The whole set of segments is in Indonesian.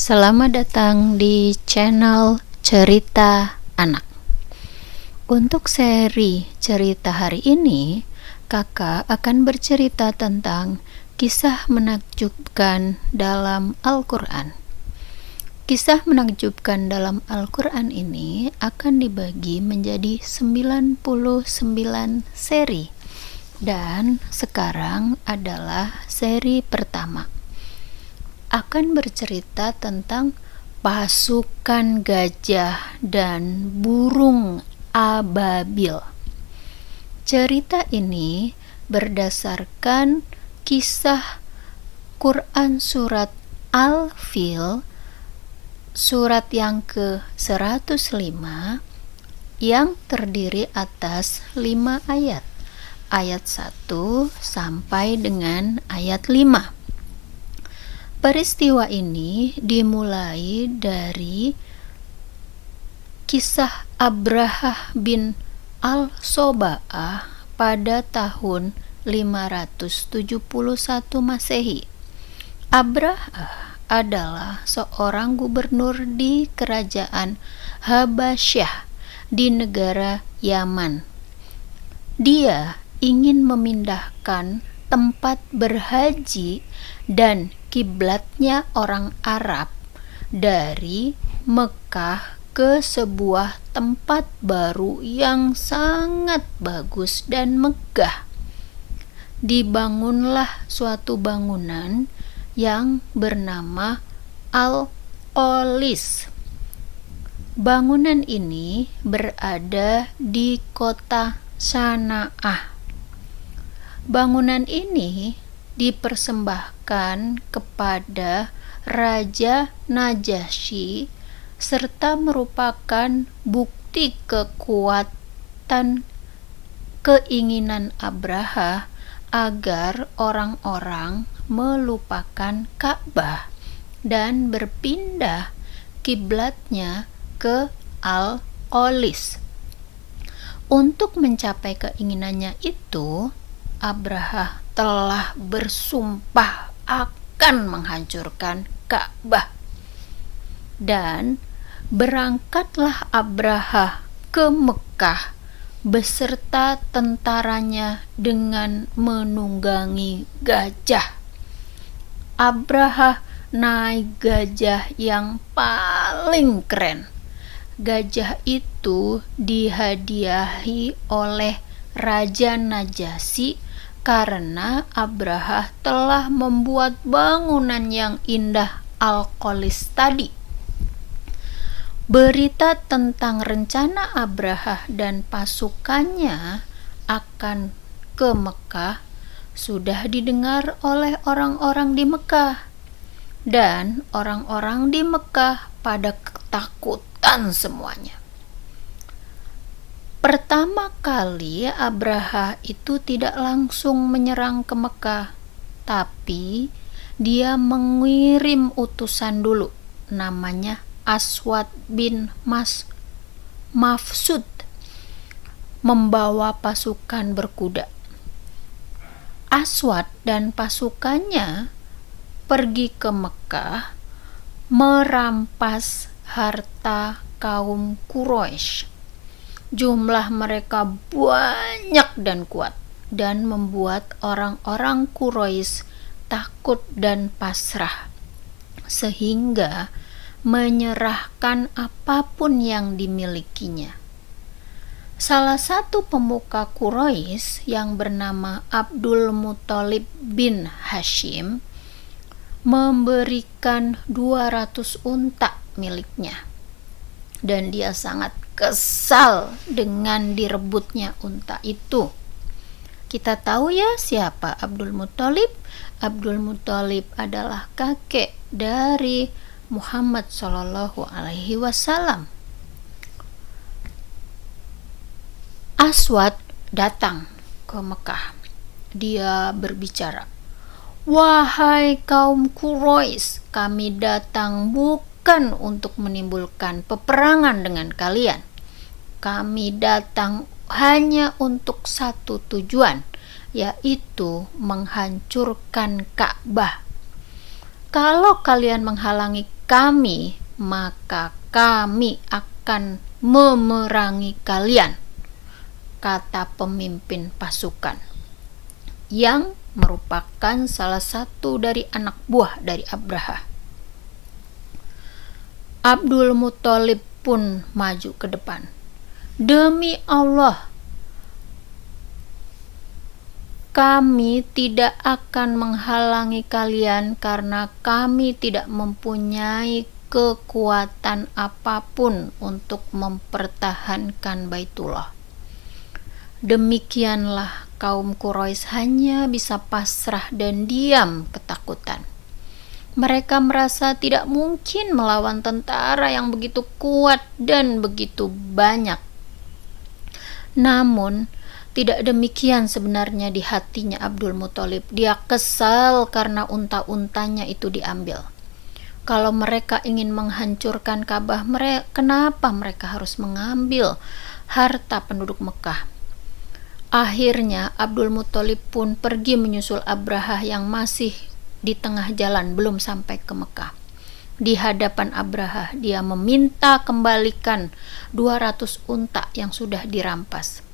Selamat datang di channel Cerita Anak. Untuk seri cerita hari ini, kakak akan bercerita tentang kisah menakjubkan dalam Al-Quran. Kisah menakjubkan dalam Al-Quran ini akan dibagi menjadi 99 seri, dan sekarang adalah seri pertama. Akan bercerita tentang pasukan gajah dan burung ababil. Cerita ini berdasarkan kisah Quran surat Al-Fil, surat yang ke-105, yang terdiri atas 5 ayat. Ayat 1 sampai dengan ayat 5. Peristiwa ini dimulai dari kisah Abrahah bin Al-Soba'ah pada tahun 571 Masehi. Abrahah adalah seorang gubernur di kerajaan Habasyah di negara Yaman. Dia ingin memindahkan tempat berhaji dan kiblatnya orang Arab dari Mekah ke sebuah tempat baru yang sangat bagus dan megah. Dibangunlah suatu bangunan yang bernama Al-Qolis. Bangunan ini berada di kota Sana'ah. Bangunan ini dipersembahkan kepada Raja Najasyi serta merupakan bukti kekuatan keinginan Abrahah agar orang-orang melupakan Ka'bah dan berpindah kiblatnya ke Al-Qolis. Untuk mencapai keinginannya itu, Abrahah telah bersumpah akan menghancurkan Ka'bah. Dan berangkatlah Abrahah ke Mekah beserta tentaranya dengan menunggangi gajah. Abrahah naik gajah yang paling keren. Gajah itu dihadiahi oleh Raja Najasyi karena Abrahah telah membuat bangunan yang indah Al-Qolis tadi. Berita tentang rencana Abrahah dan pasukannya akan ke Mekah sudah didengar oleh orang-orang di Mekah, dan orang-orang di Mekah pada ketakutan semuanya. Pertama kali Abrahah itu tidak langsung menyerang ke Mekah, tapi dia mengirim utusan dulu, namanya Aswad bin Mafsud, membawa pasukan berkuda. Aswad dan pasukannya pergi ke Mekah merampas harta kaum Quraisy. Jumlah mereka banyak dan kuat, dan membuat orang-orang Quraisy takut dan pasrah, sehingga menyerahkan apapun yang dimilikinya. Salah satu pemuka Quraisy yang bernama Abdul Muthalib bin Hashim memberikan 200 unta miliknya, dan dia sangat kesal dengan direbutnya unta itu. Kita tahu ya siapa Abdul Muthalib? Abdul Muthalib adalah kakek dari Muhammad Shallallahu Alaihi Wasallam. Aswad datang ke Mekah. Dia berbicara, "Wahai kaum Quraisy, kami datang bukan untuk menimbulkan peperangan dengan kalian. Kami datang hanya untuk satu tujuan, yaitu menghancurkan Ka'bah. Kalau kalian menghalangi kami, maka kami akan memerangi kalian, kata pemimpin pasukan, yang merupakan salah satu dari anak buah dari Abraha. Abdul Muthalib pun maju ke depan. Demi Allah, kami tidak akan menghalangi kalian karena kami tidak mempunyai kekuatan apapun untuk mempertahankan Baitullah. Demikianlah kaum Quraisy hanya bisa pasrah dan diam ketakutan. Mereka merasa tidak mungkin melawan tentara yang begitu kuat dan begitu banyak. Namun, tidak demikian sebenarnya di hatinya Abdul Muthalib. Dia kesal karena unta-untanya itu diambil. Kalau mereka ingin menghancurkan Ka'bah, kenapa mereka harus mengambil harta penduduk Mekah? Akhirnya Abdul Muthalib pun pergi menyusul Abraha yang masih di tengah jalan, belum sampai ke Mekah. Di hadapan Abraha, dia meminta kembalikan 200 unta yang sudah dirampas.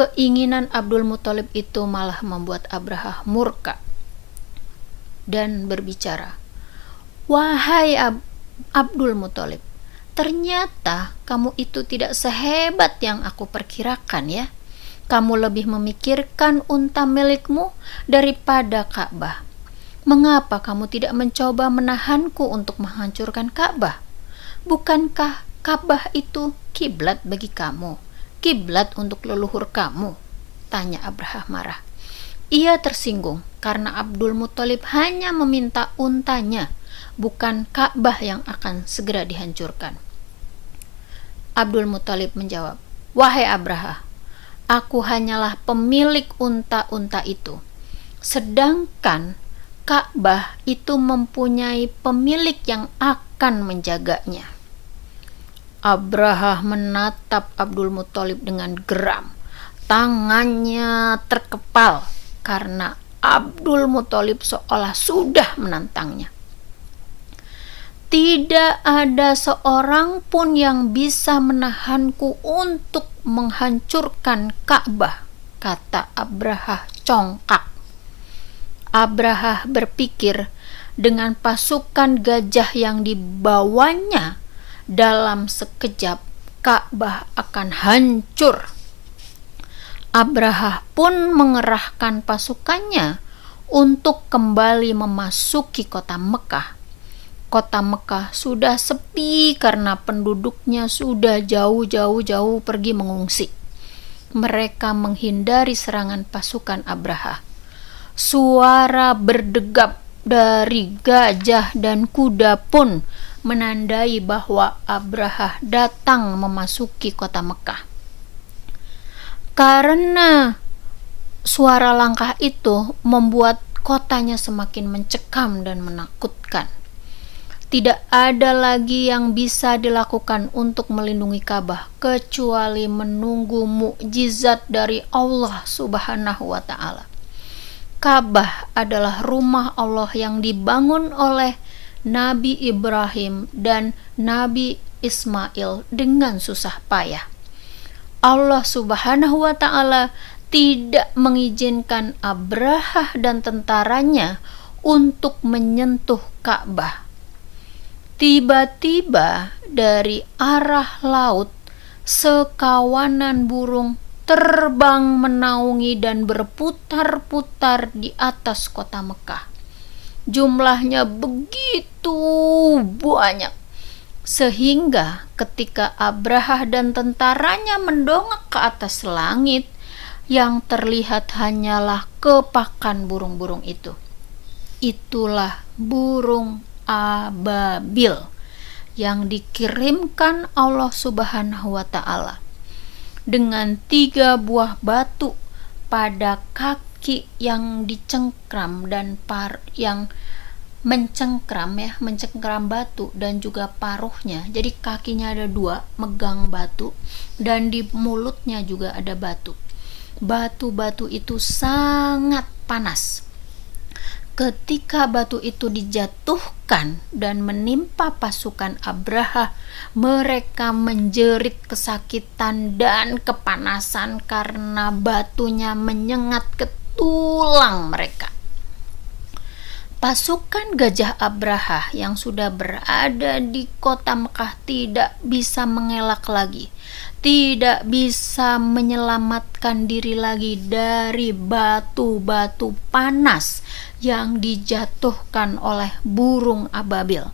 Keinginan Abdul Muthalib itu malah membuat Abraha murka dan berbicara, "Wahai Abdul Muthalib, ternyata kamu itu tidak sehebat yang aku perkirakan ya. Kamu lebih memikirkan unta milikmu daripada Ka'bah. Mengapa kamu tidak mencoba menahanku untuk menghancurkan Ka'bah? Bukankah Ka'bah itu kiblat bagi kamu? Kiblat untuk leluhur kamu?" tanya Abraha marah. Ia tersinggung karena Abdul Muthalib hanya meminta untanya, bukan Ka'bah yang akan segera dihancurkan. Abdul Muthalib menjawab, "Wahai Abraha, aku hanyalah pemilik unta-unta itu. Sedangkan Ka'bah itu mempunyai pemilik yang akan menjaganya." Abraha menatap Abdul Muthalib dengan geram. Tangannya terkepal karena Abdul Muthalib seolah sudah menantangnya. "Tidak ada seorang pun yang bisa menahanku untuk menghancurkan Ka'bah," kata Abraha congkak. Abraha berpikir dengan pasukan gajah yang dibawanya, dalam sekejap Ka'bah akan hancur. Abraha pun mengerahkan pasukannya untuk kembali memasuki kota Mekah. Kota Mekah sudah sepi karena penduduknya sudah jauh-jauh pergi mengungsi. Mereka menghindari serangan pasukan Abraha. Suara berdegap dari gajah dan kuda pun menandai bahwa Abraha datang memasuki kota Mekah. Karena suara langkah itu membuat kotanya semakin mencekam dan menakutkan. Tidak ada lagi yang bisa dilakukan untuk melindungi Ka'bah kecuali menunggu mukjizat dari Allah Subhanahu wa Ta'ala. Ka'bah adalah rumah Allah yang dibangun oleh Nabi Ibrahim dan Nabi Ismail dengan susah payah. Allah Subhanahu wa Ta'ala tidak mengizinkan Abraha dan tentaranya untuk menyentuh Ka'bah. Tiba-tiba dari arah laut, sekawanan burung terbang menaungi dan berputar-putar di atas kota Mekah. Jumlahnya begitu banyak, sehingga ketika Abraha dan tentaranya mendongak ke atas langit, yang terlihat hanyalah kepakan burung-burung itu. Itulah burung ababil yang dikirimkan Allah Subhanahu wa Ta'ala dengan 3 buah batu pada kaki yang dicengkram dan yang mencengkram batu dan juga paruhnya. Jadi kakinya ada 2 megang batu dan di mulutnya juga ada batu. Batu-batu itu sangat panas. Ketika batu itu dijatuhkan dan menimpa pasukan Abraha, mereka menjerit kesakitan dan kepanasan karena batunya menyengat ke tulang mereka. Pasukan Gajah Abraha yang sudah berada di kota Mekah tidak bisa mengelak lagi, tidak bisa menyelamatkan diri lagi dari batu-batu panas yang dijatuhkan oleh burung ababil.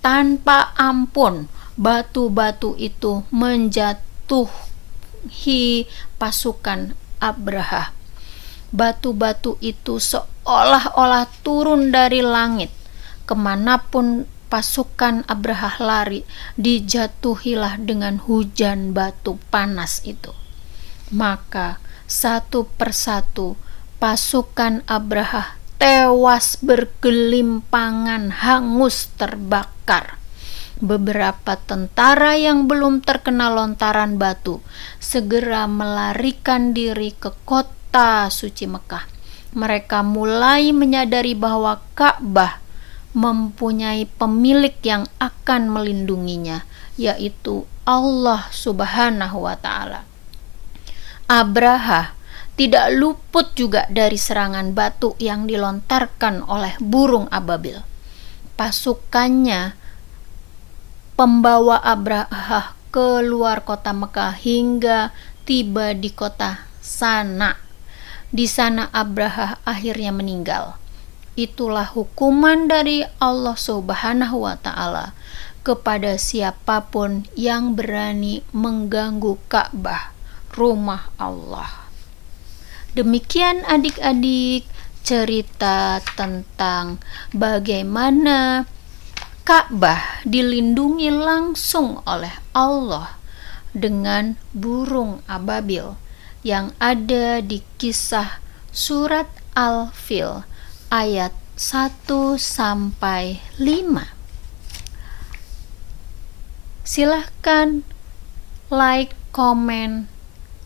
Tanpa ampun, batu-batu itu menjatuhi pasukan Abraha. Batu-batu itu seolah-olah turun dari langit. Kemanapun pasukan Abraha lari, dijatuhilah dengan hujan batu panas itu. Maka satu persatu pasukan Abraha tewas bergelimpangan, hangus terbakar. Beberapa tentara yang belum terkena lontaran batu segera melarikan diri ke kota suci Mekah. Mereka mulai menyadari bahwa Ka'bah mempunyai pemilik yang akan melindunginya, yaitu Allah Subhanahu wa Ta'ala. Abraha tidak luput juga dari serangan batu yang dilontarkan oleh burung ababil. Pasukannya pembawa Abraha keluar kota Mekah hingga tiba di kota Sana. Di sana Abraha akhirnya meninggal. Itulah hukuman dari Allah Subhanahu wa Ta'ala kepada siapapun yang berani mengganggu Ka'bah, rumah Allah. Demikian adik-adik cerita tentang bagaimana Ka'bah dilindungi langsung oleh Allah dengan burung ababil yang ada di kisah surat Al-Fil ayat 1-5. Silahkan like, komen,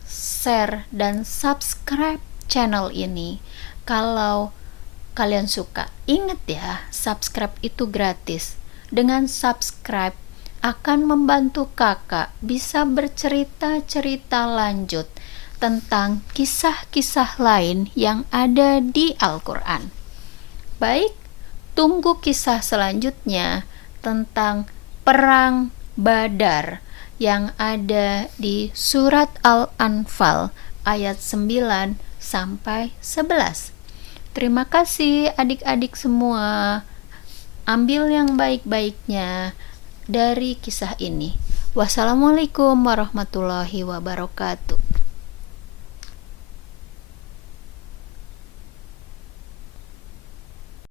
share, dan subscribe channel ini kalau kalian suka. Ingat ya, subscribe itu gratis. Dengan subscribe akan membantu kakak bisa bercerita-cerita lanjut tentang kisah-kisah lain yang ada di Al-Quran. Baik, tunggu kisah selanjutnya tentang Perang Badar yang ada di surat Al-Anfal ayat 9-11. Terima kasih adik-adik semua. Ambil yang baik-baiknya dari kisah ini. Wassalamualaikum warahmatullahi wabarakatuh.